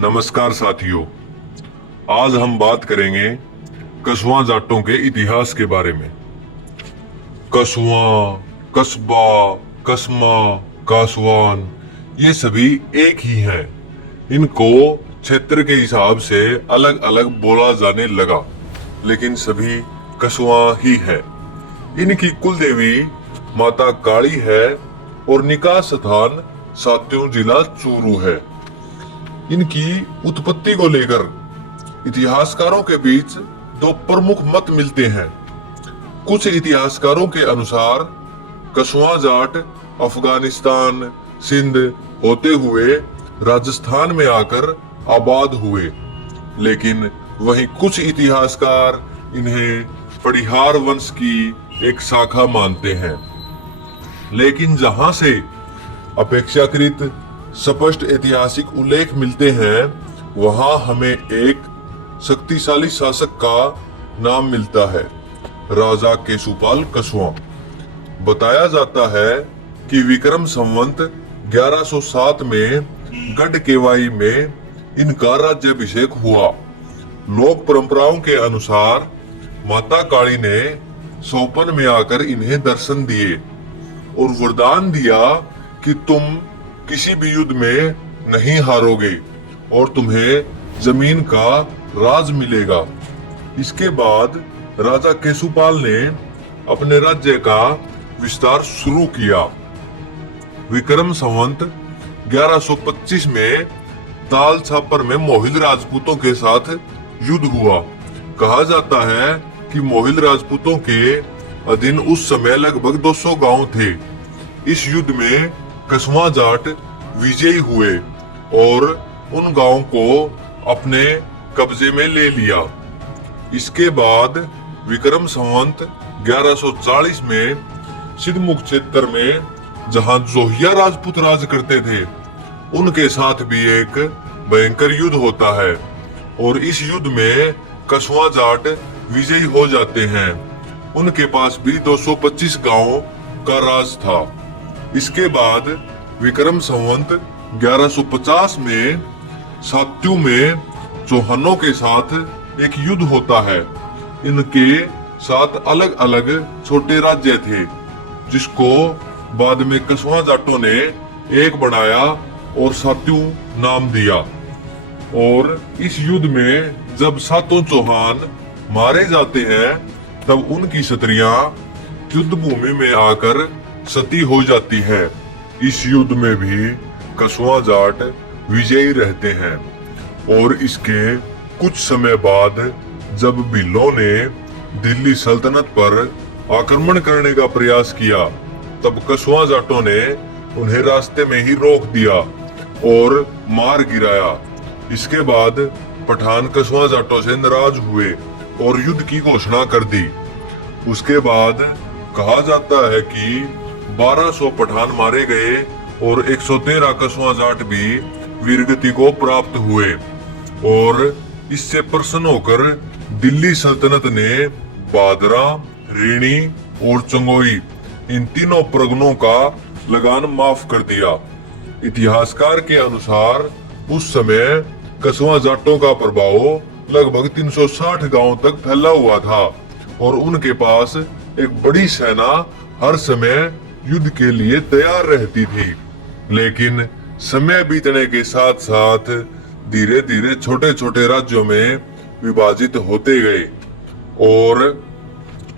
नमस्कार साथियों, आज हम बात करेंगे कछुआ जाटों के इतिहास के बारे में। कछुआ, कस्बा, कस्मा, कासवान ये सभी एक ही हैं। इनको क्षेत्र के हिसाब से अलग अलग बोला जाने लगा, लेकिन सभी कछुआ ही है। इनकी कुल देवी माता काली है और निकास स्थान सात्यों जिला चूरू है। इनकी उत्पत्ति को लेकर इतिहासकारों के बीच दो प्रमुख मत मिलते हैं। कुछ इतिहासकारों के अनुसार कछुआ जाट अफगानिस्तान, सिंध होते हुए राजस्थान में आकर आबाद हुए, लेकिन वहीं कुछ इतिहासकार इन्हें पड़िहार वंश की एक शाखा मानते हैं। लेकिन जहां से अपेक्षाकृत स्पष्ट ऐतिहासिक उल्लेख मिलते हैं, वहां हमें एक शक्तिशाली शासक का नाम मिलता है, राजा केशुपाल कछुआ। बताया जाता है कि विक्रम संवत 1107 में गढ़ केवाई में इनका राज्याभिषेक हुआ। लोक परंपराओं के अनुसार माता काली ने सौपन में आकर इन्हें दर्शन दिए और वरदान दिया कि तुम किसी भी युद्ध में नहीं हारोगे और तुम्हें जमीन का राज मिलेगा। इसके बाद राजा केशुपाल ने अपने राज्य का विस्तार शुरू किया। विक्रम संवत 1125 में ताल छापर में मोहिल राजपूतों के साथ युद्ध हुआ। कहा जाता है कि मोहिल राजपूतों के अधीन उस समय लगभग 200 गांव थे। इस युद्ध में कछुआ जाट विजयी हुए और उन गांवों को अपने कब्जे में ले लिया। इसके बाद विक्रम संवत 1140 में सिद्धमुख क्षेत्र में जहां जोहिया राजपूत राज करते थे, उनके साथ भी एक भयंकर युद्ध होता है और इस युद्ध में कछुआ जाट विजयी हो जाते हैं। उनके पास भी 225 गांवों का राज था। इसके बाद विक्रम संवत 1150 में सात्यों में चौहानों के साथ एक युद्ध होता है। इनके 7 अलग अलग छोटे राज्य थे, जिसको बाद में कछुआ जाटों ने एक बनाया और सात्यों नाम दिया। और इस युद्ध में जब सातों चौहान मारे जाते हैं, तब उनकी स्त्रियां युद्ध भूमि में आकर सती हो जाती है। इस युद्ध में भी कछुआ जाट विजयी रहते हैं और इसके कुछ समय बाद जब भीलों ने दिल्ली सल्तनत पर आक्रमण करने का प्रयास किया, तब कछुआ जाटों ने उन्हें रास्ते में ही रोक दिया और मार गिराया। इसके बाद पठान कछुआ जाटों से नाराज हुए और युद्ध की घोषणा कर दी। उसके बाद कहा जाता है कि 1200 पठान मारे गए और 113 कछुआ जाट भी वीरगति को प्राप्त हुए। और इससे प्रसन्न होकर दिल्ली सल्तनत ने बादरा, रीणी और चंगोई इन तीनों प्रगणों का लगान माफ कर दिया। इतिहासकार के अनुसार उस समय कछुआ जाटों का प्रभाव लगभग 360 गांवों तक फैला हुआ था और उनके पास एक बड़ी सेना हर समय युद्ध के लिए तैयार रहती थी। लेकिन समय बीतने के साथ साथ धीरे धीरे छोटे छोटे राज्यों में विभाजित होते गए और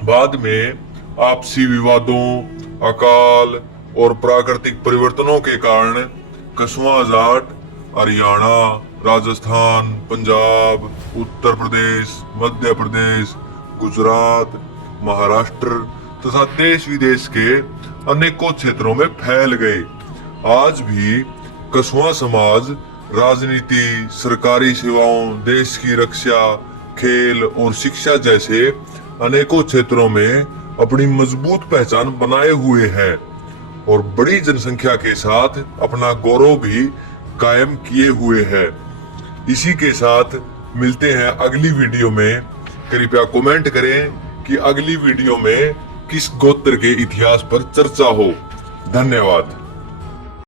बाद में आपसी विवादों, अकाल और प्राकृतिक परिवर्तनों के कारण कछुआ जाट हरियाणा, राजस्थान, पंजाब, उत्तर प्रदेश, मध्य प्रदेश, गुजरात, महाराष्ट्र तथा देश विदेश के अनेकों क्षेत्रों में फैल गए। आज भी कछुआ समाज राजनीति, सरकारी सेवाओं, देश की रक्षा, खेल और शिक्षा जैसे अनेकों क्षेत्रों में अपनी मजबूत पहचान बनाए हुए है और बड़ी जनसंख्या के साथ अपना गौरव भी कायम किए हुए है। इसी के साथ मिलते हैं अगली वीडियो में। कृपया कमेंट करें कि अगली वीडियो में किस गोत्र के इतिहास पर चर्चा हो। धन्यवाद।